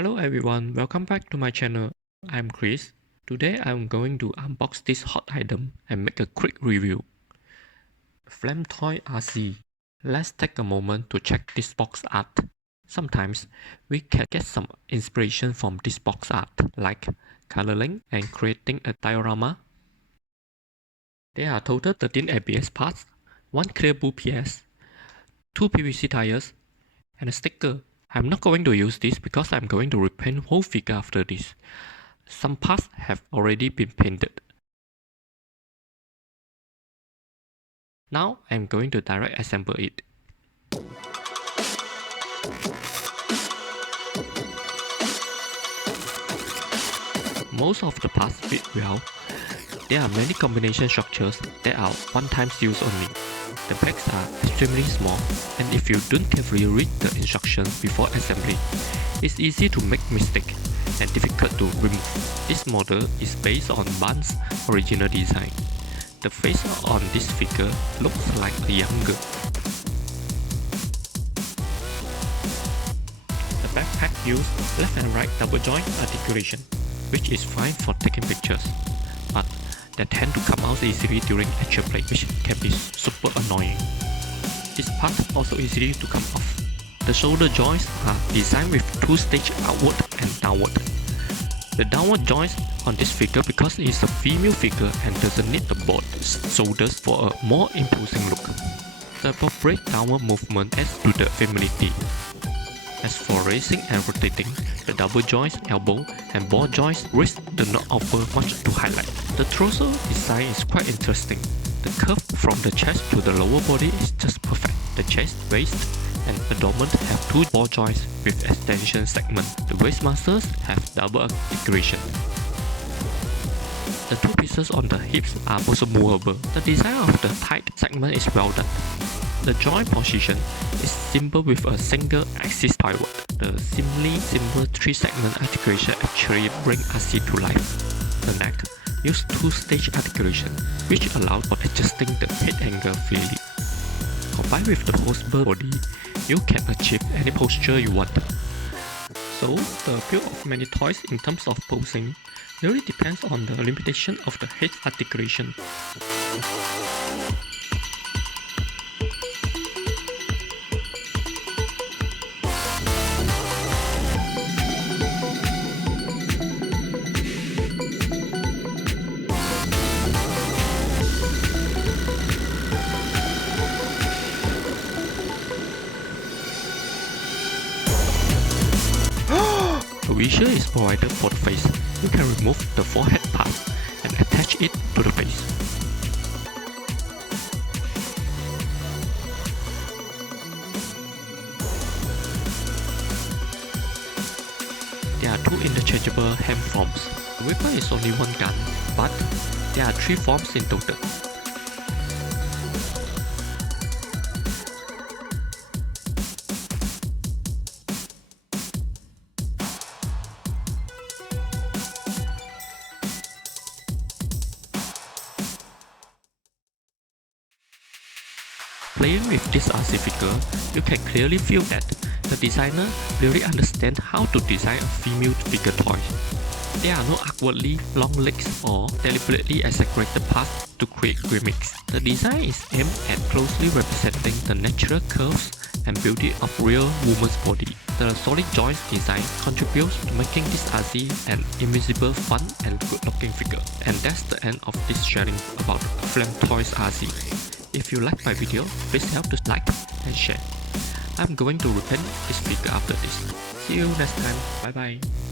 Hello everyone, welcome back to my channel. I'm Chris. Today I'm going to unbox this hot item and make a quick review. Flame Toy Arcee. Let's take a moment to check this box art. Sometimes we can get some inspiration from this box art, like coloring and creating a diorama. There are total 13 ABS parts, 1 clear blue PS, 2 PVC tires, and a sticker. I'm not going to use this because I'm going to repaint whole figure after this. Some parts have already been painted. Now I'm going to direct assemble it. Most of the parts fit well. There are many combination structures that are one-time use only. The packs are extremely small, and if you don't carefully read the instructions before assembly, it's easy to make mistakes and difficult to remove. This model is based on Bun's original design. The face on this figure looks like a young girl. The backpack uses left and right double joint articulation, which is fine for taking pictures, but they tend to come out easily during actual play, which can be super annoying. This part also easily to come off. The shoulder joints are designed with two stages outward and downward. The downward joints on this figure because it is a female figure and doesn't need the broad shoulders for a more imposing look. The appropriate downward movement adds to the femininity. As for raising and rotating, the double joints, elbow, and ball joints wrist do not offer much to highlight. The torso design is quite interesting. The curve from the chest to the lower body is just perfect. The chest, waist, and abdomen have two ball joints with extension segment. The waist muscles have double articulation. The two pieces on the hips are also movable. The design of the tight segment is well done. The joint position is simple with a single axis pivot. The seemingly simple 3-segment articulation actually brings Arcee to life. The neck uses 2-stage articulation, which allows for adjusting the head angle freely. Combined with the posable body, you can achieve any posture you want. So, the appeal of many toys in terms of posing really depends on the limitation of the head articulation. A visor is provided for the face. You can remove the forehead part and attach it to the face. There are two interchangeable hand forms. The weapon is only one gun, but there are 3 forms in total. Playing with this Arcee figure, you can clearly feel that the designer really understands how to design a female figure toy. There are no awkwardly long legs or deliberately exaggerated parts to create gimmicks. The design is aimed at closely representing the natural curves and beauty of real woman's body. The solid joints design contributes to making this Arcee an invisible, fun and good-looking figure. And that's the end of this sharing about Flame Toys Arcee. If you like my video, please help to like and share. I'm going to repaint this figure after this. See you next time. Bye bye.